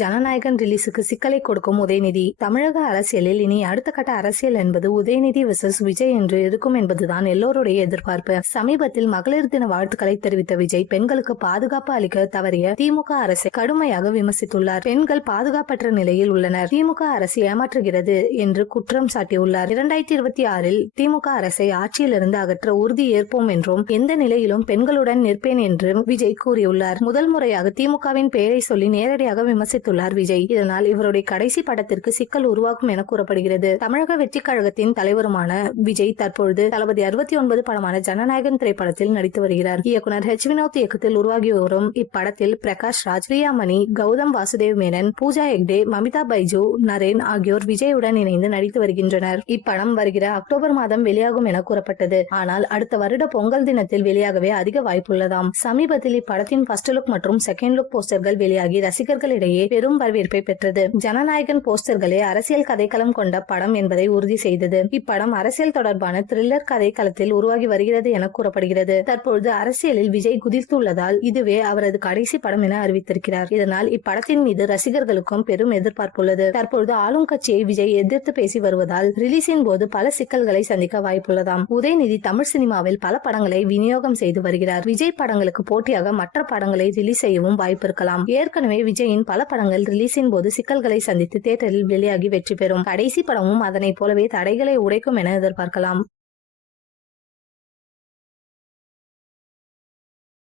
ஜனநாயகன் ரிலீஸுக்கு சிக்கலை கொடுக்கும் உதயநிதி. தமிழக அரசியலில் இனி அடுத்த கட்ட அரசியல் என்பது உதயநிதி விசஸ் விஜய் என்று இருக்கும் என்பதுதான் எல்லோருடைய எதிர்பார்ப்பு. சமீபத்தில் மகளிர் தின வாழ்த்துக்களை தெரிவித்த விஜய் பெண்களுக்கு பாதுகாப்பு அளிக்க தவறிய திமுக அரசை கடுமையாக விமர்சித்துள்ளார். பெண்கள் பாதுகாப்பற்ற நிலையில் உள்ளனர், திமுக அரசு ஏமாற்றுகிறது என்று குற்றம் சாட்டியுள்ளார். 2026 திமுக அரசை ஆட்சியிலிருந்து அகற்ற உறுதி ஏற்போம் என்றும் எந்த நிலையிலும் பெண்களுடன் நிற்பேன் என்றும் விஜய் கூறியுள்ளார். முதல் முறையாக திமுகவின் பெயரை சொல்லி நேரடியாக விமர்சித்துள்ளார் விஜய். இதனால் இவருடைய கடைசி படத்திற்கு சிக்கல் உருவாகும் என கூறப்படுகிறது. தமிழக வெற்றி கழகத்தின் தலைவருமான விஜய் தற்பொழுது தளபதி 69 படமான ஜனநாயகன் திரைப்படத்தில் நடித்து வருகிறார். இயக்குனர் ஹெச் வினோத் இயக்கத்தில் உருவாகி வரும் இப்படத்தில் பிரகாஷ் ராஜ், பிரியாமணி, கௌதம் வாசுதேவ் மேனன், பூஜா ஹெக்டே, மமிதா பைஜு, நரேன் ஆகியோர் விஜயுடன் இணைந்து நடித்து வருகின்றனர். இப்படம் வருகிற அக்டோபர் மாதம் வெளியாகும் என கூறப்பட்டது. ஆனால் அடுத்த வருட பொங்கல் தினத்தில் வெளியாகவே அதிக வாய்ப்புள்ளதாம். சமீபத்தில் இப்படத்தின் ஃபர்ஸ்ட் லுக் மற்றும் செகண்ட் லுக் போஸ்டர்கள் வெளியாகி ரசிகர்களிடையே பெரும் வரவேற்பை பெற்றது. ஜனநாயகன் போஸ்டர்களே அரசியல் கதைக்களம் கொண்ட படம் என்பதை உறுதி செய்தது. இப்படம் அரசியல் தொடர்பான த்ரில்லர் கதைக்களத்தில் உருவாகி வருகிறது என கூறப்படுகிறது. தற்பொழுது அரசியலில் விஜய் குதித்துள்ளதால் இதுவே அவரது கடைசி படம் என அறிவித்திருக்கிறார். இதனால் இப்படத்தின் மீது ரசிகர்களுக்கும் பெரும் எதிர்பார்ப்புள்ளது. தற்பொழுது ஆளும் கட்சியை விஜய் எதிர்த்து பேசி வருவதால் ரிலீஸின் போது பல சிக்கல்களை சந்திக்க வாய்ப்புள்ளதாம். உதயநிதி தமிழ் சினிமாவில் பல படங்களை விநியோகம் செய்து வருகிறார். விஜய் படங்களுக்கு போட்டியாக மற்ற படங்களை ரிலீஸ் செய்யவும் வாய்ப்பு இருக்கலாம். ஏற்கனவே விஜயின் பல படங்கள் ரிலீஸின் போது சிக்கல்களை சந்தித்து தியேட்டரில் வெளியாகி வெற்றி பெறும். கடைசி படமும் அதனை போலவே தடைகளை உடைக்கும் என எதிர்பார்க்கலாம்.